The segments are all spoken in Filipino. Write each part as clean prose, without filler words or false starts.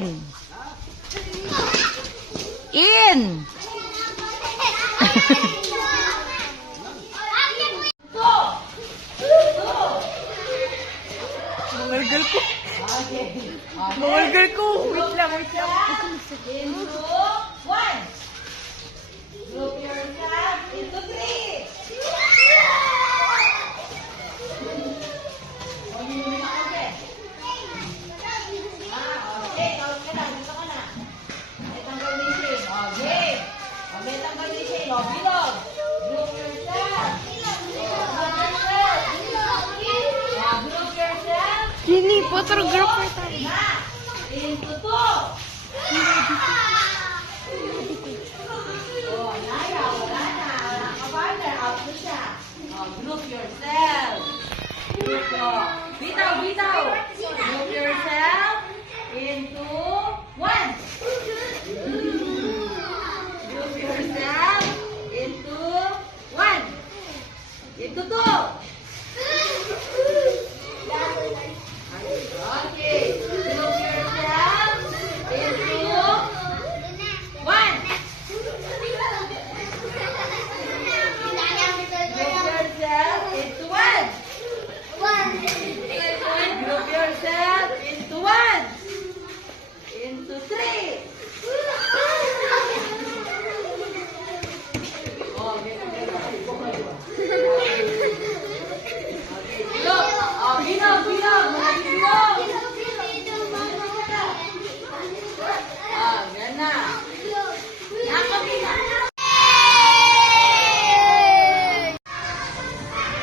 In. In. Mangalgal ko. Mangalgal ko. Wait lang, wait lang. Into 1. Group yourself into 3. Okay, count ka na. Dito ka na. May tanggal ni Shane. Okay. May tanggal ni Shane. Bilog. Group yourself. Group yourself. Kini, photographer tayo. Into 2. Group yourself. Bitaw, bitaw. Group yourself into 1. Group yourself into 1. Into 2. Okay. Group yourself into 1. Group yourself into 1. Into 3. Bilog, bilog, bilog. Gana.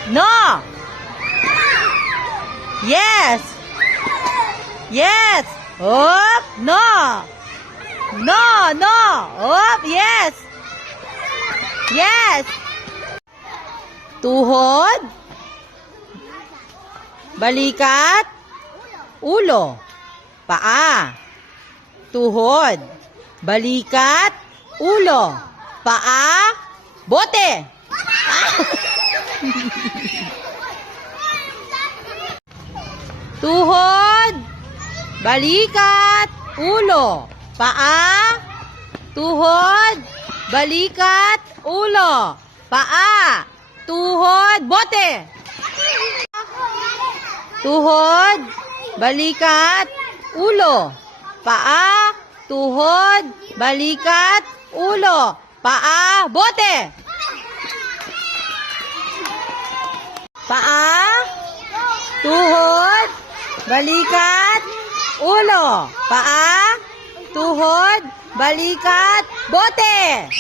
No. Yes. Yes. Up. No. No, no. Up. Yes. Yes. Tuhod. Balikat. Ulo. Paa. Tuhod. Balikat. Ulo. Paa. Bote. Tuhod, balikat, ulo, paa, tuhod, balikat, ulo, paa, tuhod, bote. Tuhod, balikat, ulo, paa, tuhod, balikat, ulo, paa, bote. Paa, tuhod, balikat, ulo, paa, tuhod, balikat, bote.